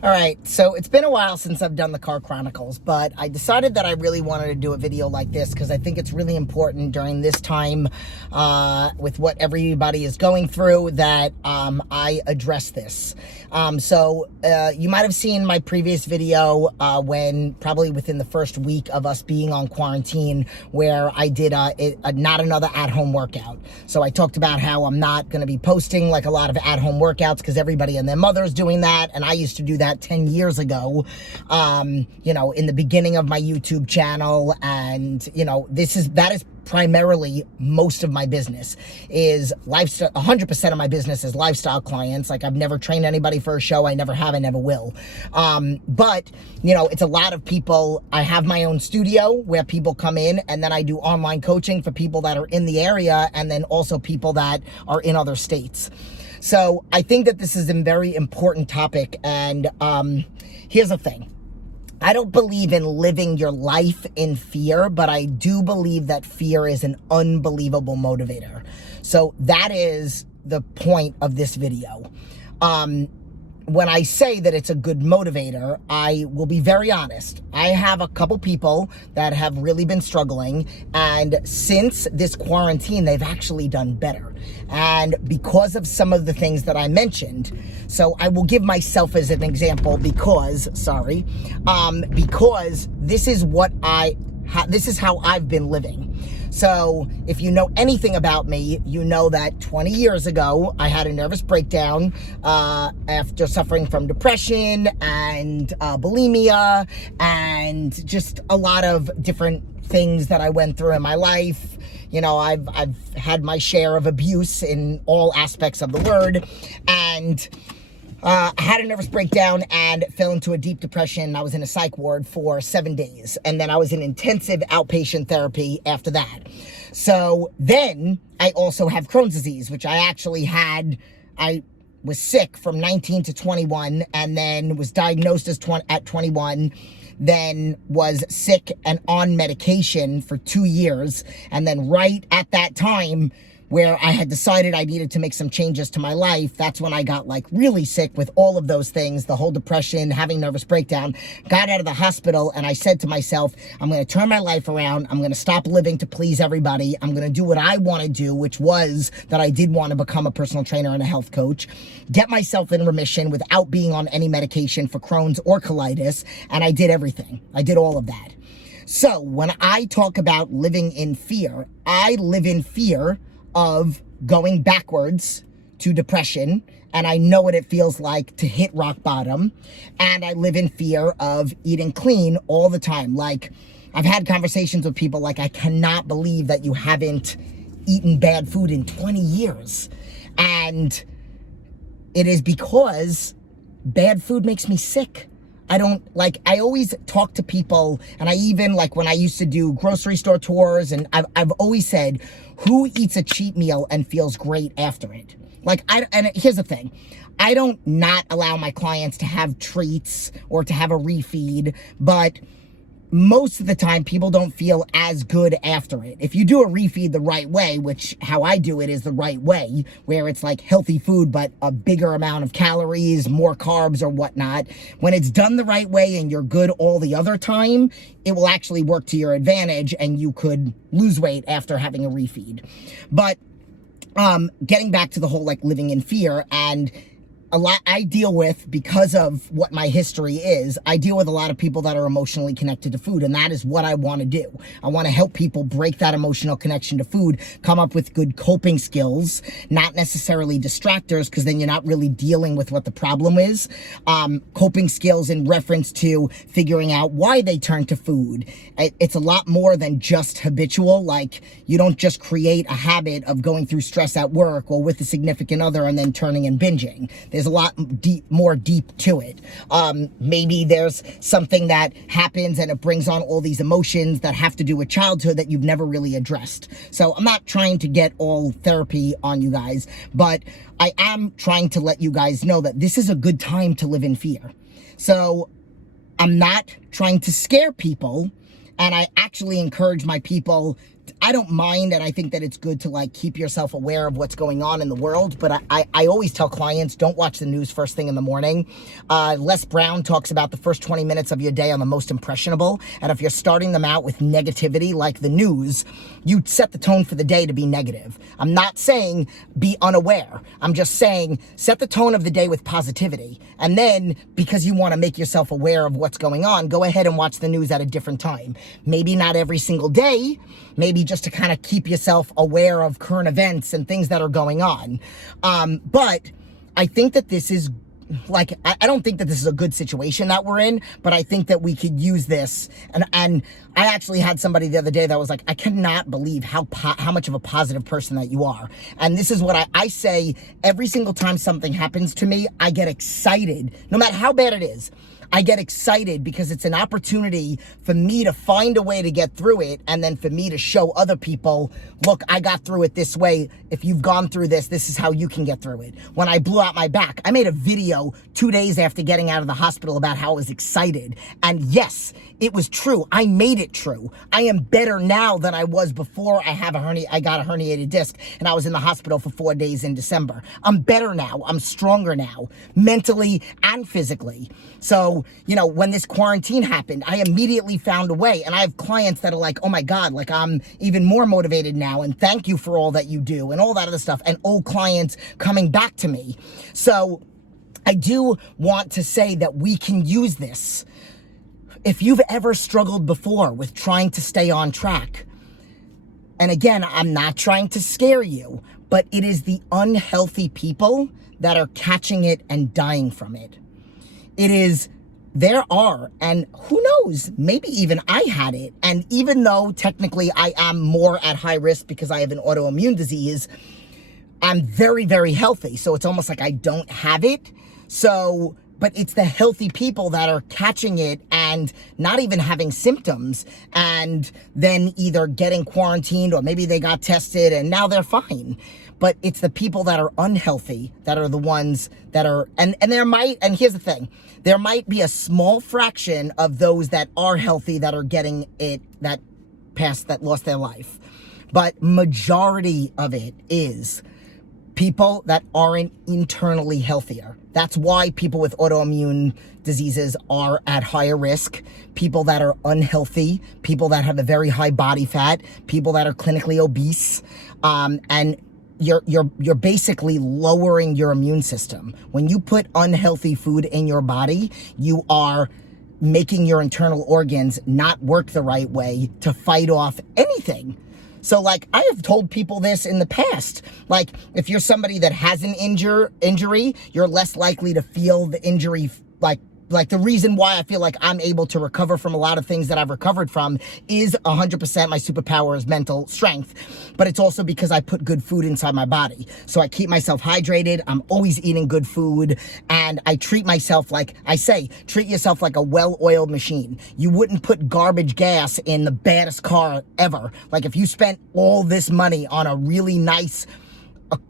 All right, so it's been a while since I've done the Car Chronicles, but I decided that I really wanted to do a video like this because I think it's really important during this time with what everybody is going through that I address this. You might have seen my previous video when probably within the first week of us being on quarantine where I did not another at-home workout. So I talked about how I'm not going to be posting like a lot of at-home workouts because everybody and their mother is doing that, and I used to do that 10 years ago, in the beginning of my YouTube channel. And, that is primarily most of my business is lifestyle. 100% of my business is lifestyle clients. Like, I've never trained anybody for a show. I never have, I never will. But it's a lot of people. I have my own studio where people come in, and then I do online coaching for people that are in the area, and then also people that are in other states. So I think that this is a very important topic, and here's the thing. I don't believe in living your life in fear, but I do believe that fear is an unbelievable motivator. So that is the point of this video. When I say that it's a good motivator, I will be very honest. I have a couple people that have really been struggling, and since this quarantine, they've actually done better. And because of some of the things that I mentioned, so I will give myself as an example because this is this is how I've been living. So if you know anything about me, you know that 20 years ago, I had a nervous breakdown after suffering from depression and bulimia and just a lot of different things that I went through in my life. I've had my share of abuse in all aspects of the word, and I had a nervous breakdown and fell into a deep depression. I was in a psych ward for 7 days, and then I was in intensive outpatient therapy after that. So then I also have Crohn's disease, which I actually had. I was sick from 19 to 21, and then was diagnosed at 21, then was sick and on medication for 2 years. And then right at that time where I had decided I needed to make some changes to my life, that's when I got really sick with all of those things, the whole depression, having nervous breakdown, got out of the hospital, and I said to myself, I'm going to turn my life around. I'm going to stop living to please everybody. I'm going to do what I want to do, which was that I did want to become a personal trainer and a health coach, get myself in remission without being on any medication for Crohn's or colitis, and I did everything. I did all of that. So when I talk about living in fear, I live in fear of going backwards to depression, and I know what it feels like to hit rock bottom, and I live in fear of eating clean all the time. Like, I've had conversations with people like, I cannot believe that you haven't eaten bad food in 20 years. And it is because bad food makes me sick. I always talk to people, and I even, when I used to do grocery store tours, and I've always said, who eats a cheat meal and feels great after it? And here's the thing. I don't not allow my clients to have treats or to have a refeed, but most of the time people don't feel as good after it. If you do a refeed the right way, which how I do it is the right way, where it's like healthy food, but a bigger amount of calories, more carbs or whatnot, when it's done the right way and you're good all the other time, it will actually work to your advantage, and you could lose weight after having a refeed. But getting back to the whole living in fear, and a lot I deal with, because of what my history is, I deal with a lot of people that are emotionally connected to food, and that is what I want to do. I want to help people break that emotional connection to food, come up with good coping skills, not necessarily distractors, because then you're not really dealing with what the problem is. Coping skills in reference to figuring out why they turn to food. It's a lot more than just habitual. You don't just create a habit of going through stress at work or with a significant other and then turning and binging. There's a lot more deep to it. Maybe there's something that happens and it brings on all these emotions that have to do with childhood that you've never really addressed. So I'm not trying to get all therapy on you guys, but I am trying to let you guys know that this is a good time to live in fear. So I'm not trying to scare people, and I actually encourage my people I don't mind, and I think that it's good to like keep yourself aware of what's going on in the world, but I always tell clients, don't watch the news first thing in the morning. Les Brown talks about the first 20 minutes of your day are the most impressionable, and if you're starting them out with negativity like the news, you set the tone for the day to be negative. I'm not saying be unaware. I'm just saying set the tone of the day with positivity, and then because you want to make yourself aware of what's going on, go ahead and watch the news at a different time. Maybe not every single day, maybe just to kind of keep yourself aware of current events and things that are going on. But I think that this is like, I don't think that this is a good situation that we're in, but I think that we could use this. And I actually had somebody the other day that was like, I cannot believe how much of a positive person that you are. And this is what I say every single time something happens to me, I get excited, no matter how bad it is. I get excited because it's an opportunity for me to find a way to get through it, and then for me to show other people, look, I got through it this way. If you've gone through this, this is how you can get through it. When I blew out my back, I made a video 2 days after getting out of the hospital about how I was excited. And yes, it was true. I made it true. I am better now than I was before I got a herniated disc and I was in the hospital for 4 days in December. I'm better now. I'm stronger now, mentally and physically. So, you know, when this quarantine happened, I immediately found a way. And I have clients that are like, oh my God, like I'm even more motivated now. And thank you for all that you do and all that other stuff. And old clients coming back to me. So I do want to say that we can use this. If you've ever struggled before with trying to stay on track, and again, I'm not trying to scare you, but it is the unhealthy people that are catching it and dying from it. And who knows, maybe even I had it. And even though technically I am more at high risk because I have an autoimmune disease, I'm very, very healthy. So it's almost like I don't have it. But it's the healthy people that are catching it and not even having symptoms, and then either getting quarantined or maybe they got tested and now they're fine. But it's the people that are unhealthy that are the ones that are, and here's the thing, there might be a small fraction of those that are healthy that are getting it, that lost their life. But majority of it is people that aren't internally healthier. That's why people with autoimmune diseases are at higher risk. People that are unhealthy, people that have a very high body fat, people that are clinically obese, and you're basically lowering your immune system. When you put unhealthy food in your body, you are making your internal organs not work the right way to fight off anything. So like I have told people this in the past, like if you're somebody that has an injury, you're less likely to feel the injury. Like the reason why I feel like I'm able to recover from a lot of things that I've recovered from is 100% my superpower is mental strength, but it's also because I put good food inside my body. So I keep myself hydrated. I'm always eating good food, and I treat myself like, I say, treat yourself like a well-oiled machine. You wouldn't put garbage gas in the baddest car ever. Like if you spent all this money on a really nice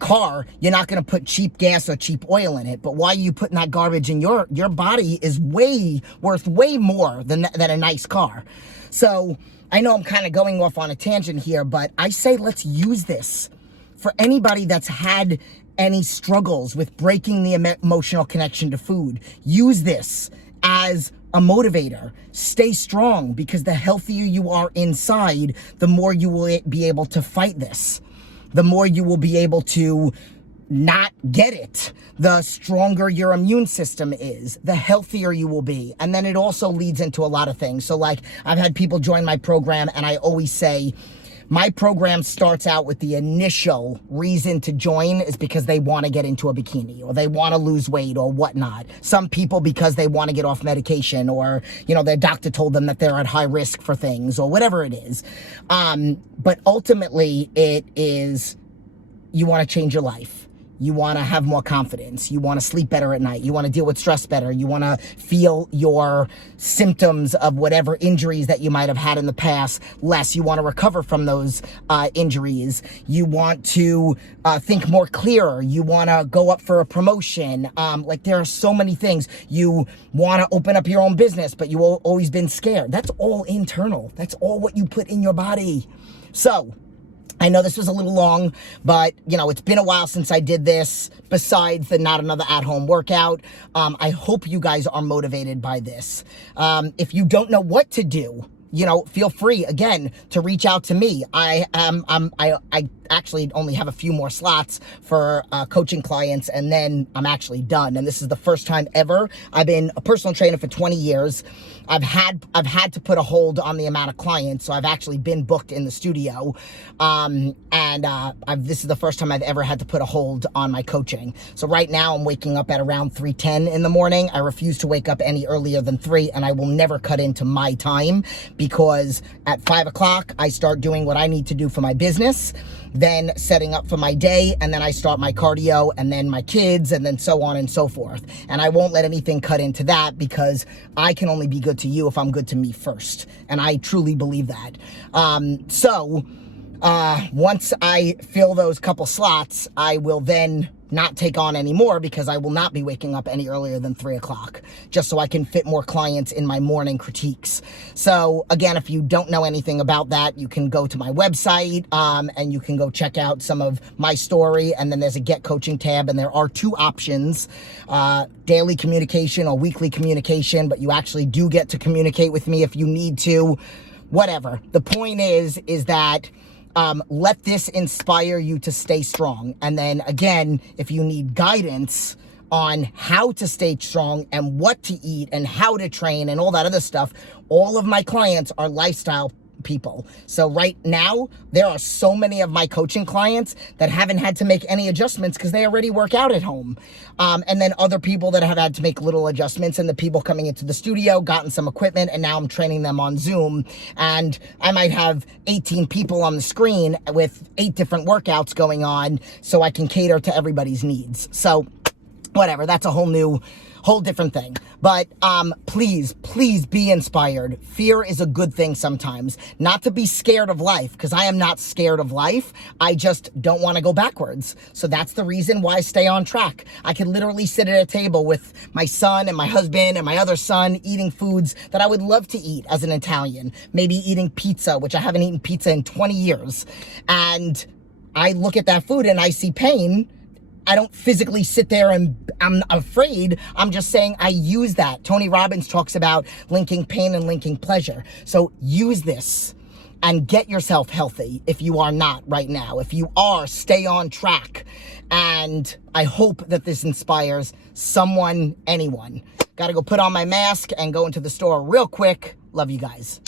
car, you're not going to put cheap gas or cheap oil in it. But why are you putting that garbage in your body is worth way more than a nice car. So I know I'm kind of going off on a tangent here, but I say let's use this for anybody that's had any struggles with breaking the emotional connection to food. Use this as a motivator. Stay strong, because the healthier you are inside, the more you will be able to fight this. The more you will be able to not get it. The stronger your immune system is, the healthier you will be. And then it also leads into a lot of things. So like I've had people join my program, and I always say my program starts out with the initial reason to join is because they want to get into a bikini, or they want to lose weight or whatnot. Some people because they want to get off medication, or, you know, their doctor told them that they're at high risk for things, or whatever it is. But ultimately it is, you want to change your life. You want to have more confidence. You want to sleep better at night. You want to deal with stress better. You want to feel your symptoms of whatever injuries that you might have had in the past less. You want to recover from those injuries. You want to think more clearer. You want to go up for a promotion. Like there are so many things. You want to open up your own business, but you've always been scared. That's all internal. That's all what you put in your body. So I know this was a little long, but, you know, it's been a while since I did this, besides the Not Another At-Home Workout. I hope you guys are motivated by this. If you don't know what to do, you know, feel free, again, to reach out to me. I actually only have a few more slots for coaching clients, and then I'm actually done. And this is the first time ever. I've been a personal trainer for 20 years. I've had to put a hold on the amount of clients, so I've actually been booked in the studio. This is the first time I've ever had to put a hold on my coaching. So right now I'm waking up at around 3:10 in the morning. I refuse to wake up any earlier than 3, and I will never cut into my time, because at 5 o'clock I start doing what I need to do for my business, then setting up for my day, and then I start my cardio, and then my kids, and then so on and so forth. And I won't let anything cut into that, because I can only be good to you if I'm good to me first. And I truly believe that. Once I fill those couple slots, I will then not take on any more, because I will not be waking up any earlier than 3 o'clock, just so I can fit more clients in my morning critiques. So again, if you don't know anything about that, you can go to my website, and you can go check out some of my story, and then there's a Get Coaching tab, and there are 2 options, daily communication or weekly communication, but you actually do get to communicate with me if you need to, whatever. The point is that let this inspire you to stay strong. And then again, if you need guidance on how to stay strong and what to eat and how to train and all that other stuff, all of my clients are lifestyle people. So right now, there are so many of my coaching clients that haven't had to make any adjustments, because they already work out at home. And then other people that have had to make little adjustments, and the people coming into the studio, gotten some equipment, and now I'm training them on Zoom. And I might have 18 people on the screen with 8 different workouts going on, so I can cater to everybody's needs. So whatever, that's a whole different thing. But please be inspired. Fear is a good thing sometimes. Not to be scared of life, because I am not scared of life. I just don't want to go backwards. So that's the reason why I stay on track. I could literally sit at a table with my son and my husband and my other son, eating foods that I would love to eat as an Italian. Maybe eating pizza, which I haven't eaten pizza in 20 years. And I look at that food and I see pain. I don't physically sit there and I'm afraid. I'm just saying I use that. Tony Robbins talks about linking pain and linking pleasure. So use this and get yourself healthy if you are not right now. If you are, stay on track. And I hope that this inspires someone, anyone. Got to go put on my mask and go into the store real quick. Love you guys.